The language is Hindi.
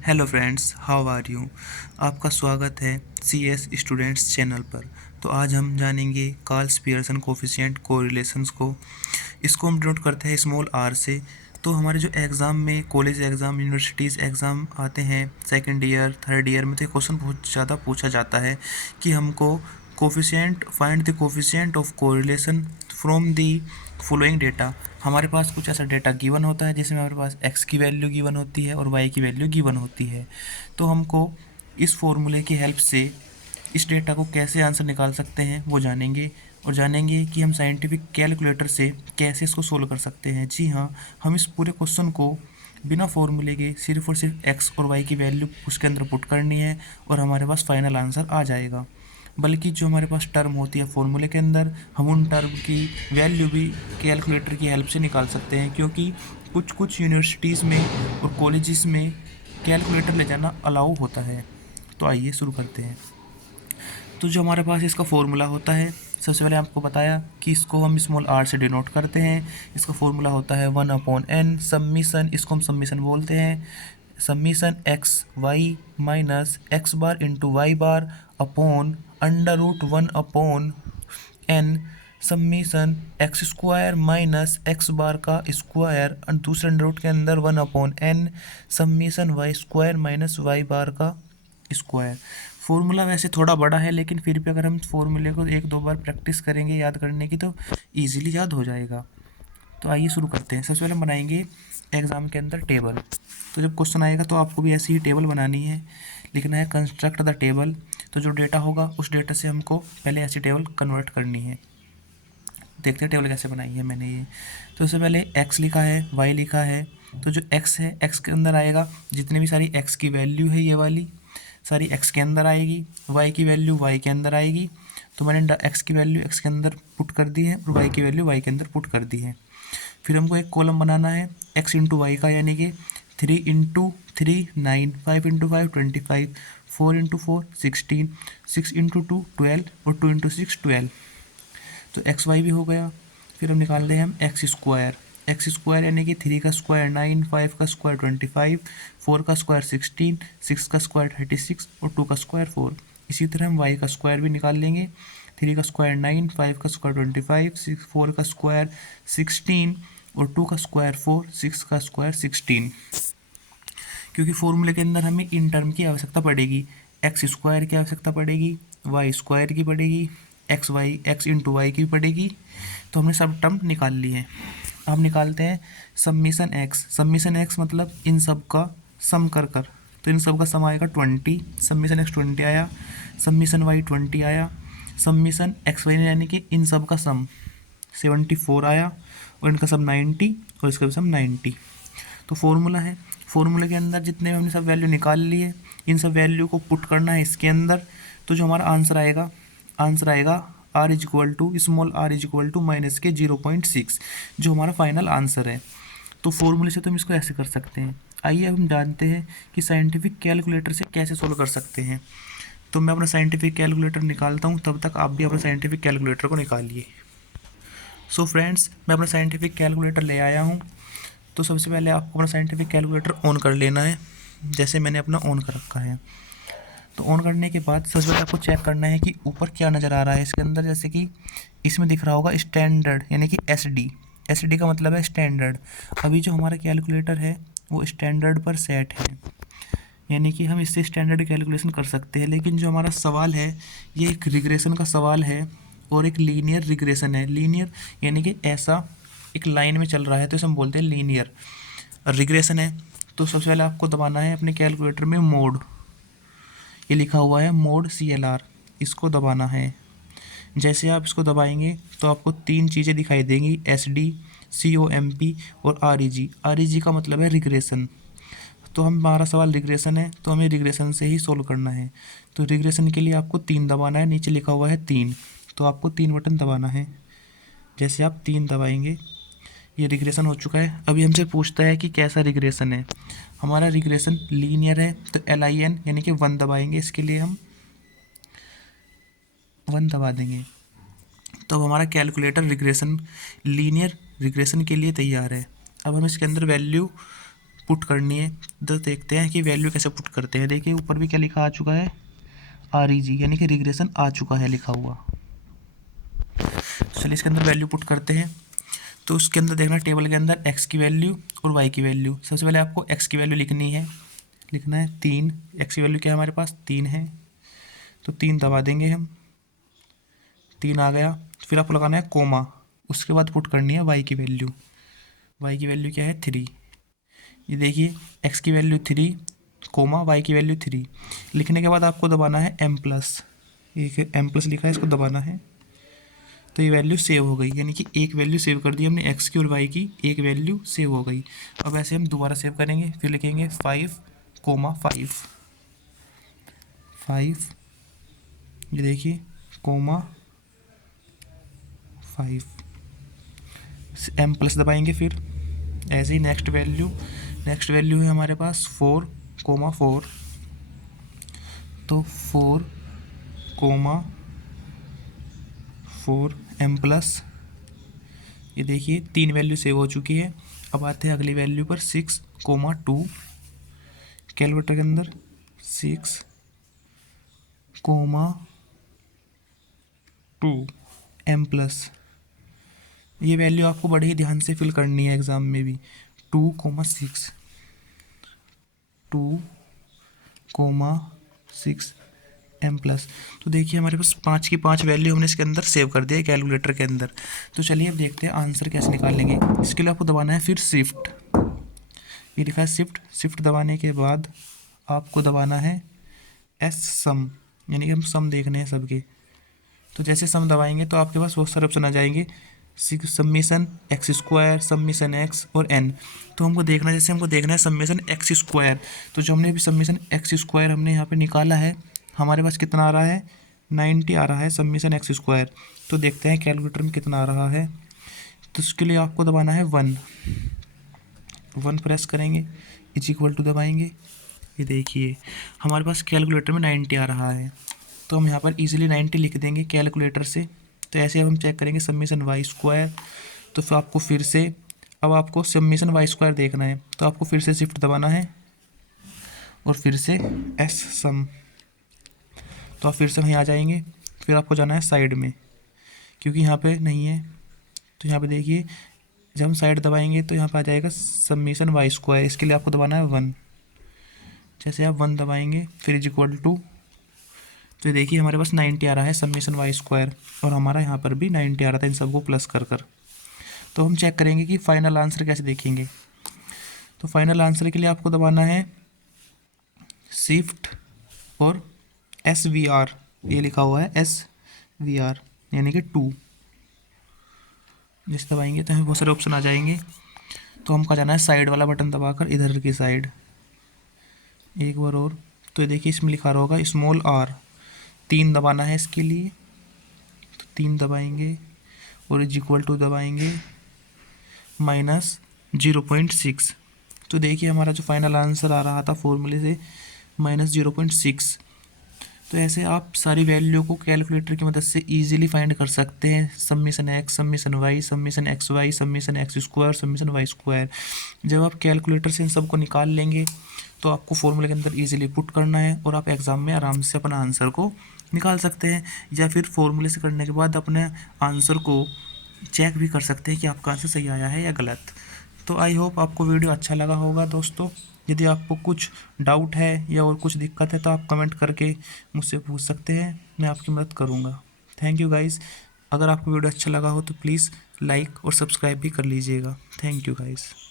Hello friends, how are you. आपका स्वागत है सी एस स्टूडेंट्स चैनल पर। तो आज हम जानेंगे कार्ल्स पियर्सन कोफिशिएंट कोरिलेशंस को। इसको हम डिनोट करते हैं स्मॉल आर से। तो हमारे जो एग्ज़ाम में, कॉलेज एग्ज़ाम, यूनिवर्सिटीज़ एग्ज़ाम आते हैं सेकंड ईयर थर्ड ईयर में, तो ये क्वेश्चन बहुत ज़्यादा पूछा जाता है कि हमको coefficient find the coefficient of correlation from the following data. हमारे पास कुछ ऐसा डेटा गिवन होता है जिसमें हमारे पास x की वैल्यू गिवन होती है और y की वैल्यू गिवन होती है। तो हमको इस फॉर्मूले की हेल्प से इस डेटा को कैसे आंसर निकाल सकते हैं वो जानेंगे, और जानेंगे कि हम साइंटिफिक कैलकुलेटर से कैसे इसको सोल्व कर सकते हैं। जी हाँ, हम इस पूरे क्वेश्चन को बिना फॉर्मूले के सिर्फ और सिर्फ x और y की वैल्यू उसके अंदर पुट करनी है और हमारे पास फाइनल आंसर आ जाएगा। बल्कि जो हमारे पास टर्म होती है फॉर्मूले के अंदर, हम उन टर्म की वैल्यू भी कैलकुलेटर की हेल्प से निकाल सकते हैं, क्योंकि कुछ कुछ यूनिवर्सिटीज़ में और कॉलेजेस में कैलकुलेटर ले जाना अलाउ होता है। तो आइए शुरू करते हैं। तो जो हमारे पास इसका फॉर्मूला होता है, सबसे पहले आपको बताया कि इसको हम स्मॉल आर से डिनोट करते हैं। इसका फॉर्मूला होता है 1/n सम्मिशन, इसको हम सम्मिशन बोलते हैं। Summation X Y minus X bar into Y bar upon √1/n summation X square minus X bar का स्क्वायर और दूसरे अंडर रूट के अंदर 1/n summation Y square minus Y bar का स्क्वायर। फॉर्मूला वैसे थोड़ा बड़ा है, लेकिन फिर भी अगर हम फॉर्मूले को एक दो बार प्रैक्टिस करेंगे याद करने की तो ईजिली याद हो जाएगा। तो आइए शुरू करते हैं। सबसे पहले हम बनाएंगे एग्ज़ाम के अंदर टेबल। तो जब क्वेश्चन आएगा तो आपको भी ऐसी ही टेबल बनानी है, लिखना है कंस्ट्रक्ट द टेबल। तो जो डेटा होगा उस डेटा से हमको पहले ऐसी टेबल कन्वर्ट करनी है। देखते हैं टेबल कैसे बनाई है मैंने ये। तो सबसे पहले x लिखा है, y लिखा है। तो जो x है, x के अंदर आएगा जितनी भी सारी x की वैल्यू है ये वाली सारी x के अंदर आएगी, y की वैल्यू y के अंदर आएगी। तो मैंने x की वैल्यू x के अंदर पुट कर दी है और y की वैल्यू y के अंदर पुट कर दी है। फिर हमको एक कॉलम बनाना है x इंटू वाई का, यानी कि 3 इंटू 3 9, 5 इंटू 5 25, 4 इंटू 4 16, 6 इंटू 2 12 और 2 इंटू 6 12। तो एक्स वाई भी हो गया। फिर हम निकाल रहे हैं हम एक्स स्क्वायर यानी कि 3 का स्क्वायर 9, 5 का स्क्वायर 25, 4 का स्क्वायर 16, 6 का स्क्वायर 36 और 2 का स्क्वायर 4। इसी तरह हम वाई का स्क्वायर भी निकाल लेंगे। 3 का स्क्वायर 9, 5 का स्क्वायर 25, 4 का स्क्वायर 16 और 2 का स्क्वायर 4, 6 का स्क्वायर 16। क्योंकि फॉर्मूले के अंदर हमें इन टर्म की आवश्यकता पड़ेगी, एक्स स्क्वायर की आवश्यकता पड़ेगी, वाई स्क्वायर की पड़ेगी, एक्स इंटू वाई की पड़ेगी। तो हमने सब टर्म निकाल ली है। अब हम निकालते हैं समीशन एक्स मतलब इन सब का सम कर कर। तो इन सब का सम आएगा 20, समीशन एक्स 20 आया, समीशन वाई 20 आया, समीशन एक्स वाई यानी कि इन सब का सम 74 आया और इनका सब 90 और इसका भी सम 90। तो फॉर्मूला है, फॉर्मूले के अंदर जितने भी हमने सब वैल्यू निकाल ली है, इन सब वैल्यू को पुट करना है इसके अंदर। तो जो हमारा आंसर आएगा R is equal to small R is equal to minus के 0.6, जो हमारा फाइनल आंसर है। तो फॉर्मूले से तो हम इसको ऐसे कर सकते हैं। आइए अब हम जानते हैं कि साइंटिफिक कैलकुलेटर से कैसे सोल्व कर सकते हैं। तो मैं अपना साइंटिफिक कैलकुलेटर निकालता हूँ, तब तक आप भी अपना साइंटिफिक कैलकुलेटर को निकालिए। सो फ्रेंड्स, मैं अपना साइंटिफिक कैलकुलेटर ले आया हूँ। तो सबसे पहले आपको अपना साइंटिफिक कैलकुलेटर ऑन कर लेना है, जैसे मैंने अपना ऑन कर रखा है। तो ऑन करने के बाद सबसे पहले आपको चेक करना है कि ऊपर क्या नज़र आ रहा है इसके अंदर। जैसे कि इसमें दिख रहा होगा स्टैंडर्ड यानी कि एस डी का मतलब है स्टैंडर्ड। अभी जो हमारा कैलकुलेटर है वो स्टैंडर्ड पर सेट है, यानी कि हम इससे स्टैंडर्ड कैलकुलेशन कर सकते हैं। लेकिन जो हमारा सवाल है ये एक रिग्रेशन का सवाल है और एक लीनियर रिग्रेशन है। लीनियर यानी कि ऐसा एक लाइन में चल रहा है तो इसे हम बोलते हैं लीनियर। रिग्रेशन है तो सबसे पहले आपको दबाना है अपने कैलकुलेटर में मोड, ये लिखा हुआ है मोड CLR, इसको दबाना है। जैसे आप इसको दबाएंगे तो आपको तीन चीज़ें दिखाई देंगी, SD, COMP और REG का मतलब है रिग्रेशन। तो हमारा सवाल रिग्रेशन है तो हमें रिग्रेशन से ही सोल्व करना है। तो रिग्रेशन के लिए आपको 3 दबाना है, नीचे लिखा हुआ है 3, तो आपको 3 बटन दबाना है। जैसे आप 3 दबाएंगे ये रिग्रेशन हो चुका है। अभी हमसे पूछता है कि कैसा रिग्रेशन है। हमारा रिग्रेशन लीनियर है तो LIN यानी कि 1 दबाएंगे, इसके लिए हम 1 दबा देंगे। तो अब हमारा कैलकुलेटर लीनियर रिग्रेशन के लिए तैयार है। अब हम इसके अंदर वैल्यू पुट करनी है। तो देखते हैं कि वैल्यू कैसे पुट करते हैं। देखिए ऊपर भी क्या लिखा आ चुका है, REG यानी कि रिग्रेशन आ चुका है लिखा हुआ। चलिए इसके अंदर वैल्यू पुट करते हैं। तो उसके अंदर देखना टेबल के अंदर x की वैल्यू और y की वैल्यू। सबसे पहले आपको x की वैल्यू लिखनी है, लिखना है 3। x की वैल्यू क्या है हमारे पास 3 है, तो 3 दबा देंगे हम, 3 आ गया। फिर आपको लगाना है कोमा, उसके बाद पुट करनी है y की वैल्यू। y की वैल्यू क्या है 3। ये देखिए x की वैल्यू 3 कोमा y की वैल्यू 3। लिखने के बाद आपको दबाना है m+, एक m+ लिखा है, इसको दबाना है। तो ये वैल्यू सेव हो गई, यानी कि एक वैल्यू सेव कर दी हमने x की और y की, एक वैल्यू सेव हो गई। अब ऐसे हम दोबारा सेव करेंगे, फिर लिखेंगे 5,5, 5, ये देखिए कोमा 5, m+ दबाएंगे। फिर ऐसे ही नेक्स्ट वैल्यू है हमारे पास 4,4, तो 4,4 m+, ये देखिए 3 वैल्यू सेव हो चुकी है। अब आते हैं अगली वैल्यू पर 6,2, कैलकुलेटर के अंदर 6,2 m+, ये वैल्यू आपको बड़े ही ध्यान से फिल करनी है एग्ज़ाम में भी। 2,6 m+। तो देखिए हमारे पास 5 की 5 वैल्यू हमने इसके अंदर सेव कर दिया है कैलकुलेटर के अंदर। तो चलिए अब देखते हैं आंसर कैसे निकालेंगे। इसके लिए आपको दबाना है फिर शिफ्ट, ये लिखा है शिफ्ट दबाने के बाद आपको दबाना है सम, यानी कि हम सम देखने हैं सबके। तो जैसे सम दबाएंगे तो आपके पास बहुत सारे ऑप्शन आ जाएंगे, समीशन x², समीशन x और n। तो हमको देखना है समीशन x²। तो जो हमने अभी समीशन x² हमने यहाँ पे निकाला है, हमारे पास कितना आ रहा है 90 आ रहा है समीशन x²। तो देखते हैं कैलकुलेटर में कितना आ रहा है। तो उसके लिए आपको दबाना है 1 प्रेस करेंगे, = दबाएंगे। ये देखिए हमारे पास कैलकुलेटर में 90 आ रहा है, तो हम यहाँ पर इजीली 90 लिख देंगे कैलकुलेटर से। तो ऐसे अब हम चेक करेंगे समीशन y²। तो फिर आपको फिर से, अब आपको समीशन y² देखना है, तो आपको फिर से शिफ्ट दबाना है और फिर से सम। तो आप फिर से वहीं आ जाएंगे, फिर आपको जाना है साइड में, क्योंकि यहाँ पे नहीं है। तो यहाँ पे देखिए जब हम साइड दबाएंगे तो यहाँ पे आ जाएगा समीशन y²। इसके लिए आपको दबाना है 1। जैसे आप 1 दबाएंगे फिर = तो देखिए हमारे पास 90 आ रहा है समीशन y² और हमारा यहाँ पर भी 90 आ रहा था, इन सबको प्लस कर। तो हम चेक करेंगे कि फाइनल आंसर कैसे देखेंगे। तो फाइनल आंसर के लिए आपको दबाना है शिफ्ट और SVR, ये लिखा हुआ है SVR यानी कि 2। जिस दबाएंगे तो हमें बहुत सारे ऑप्शन आ जाएंगे। तो हमको जाना है साइड वाला बटन दबाकर इधर की साइड एक बार और। तो देखिए इसमें लिखा रहा होगा स्मॉल r, 3 दबाना है इसके लिए। तो 3 दबाएंगे और = दबाएंगे -0.6। तो देखिए हमारा जो फाइनल आंसर आ रहा था फॉर्मूले से -0.6। तो ऐसे आप सारी वैल्यू को कैलकुलेटर की मदद से इजीली फाइंड कर सकते हैं। Summation x, summation y, summation xy, summation x², summation y²। जब आप कैलकुलेटर से इन सबको निकाल लेंगे तो आपको फॉर्मूले के अंदर इजीली पुट करना है और आप एग्ज़ाम में आराम से अपना आंसर को निकाल सकते हैं। या फिर फॉर्मूले से करने के बाद अपने आंसर को चेक भी कर सकते हैं कि आपका आंसर सही आया है या गलत। तो आई होप आपको वीडियो अच्छा लगा होगा दोस्तों। यदि आपको कुछ डाउट है या और कुछ दिक्कत है तो आप कमेंट करके मुझसे पूछ सकते हैं, मैं आपकी मदद करूँगा। Thank you guys. अगर आपको वीडियो अच्छा लगा हो तो प्लीज़ लाइक और सब्सक्राइब भी कर लीजिएगा। Thank you guys.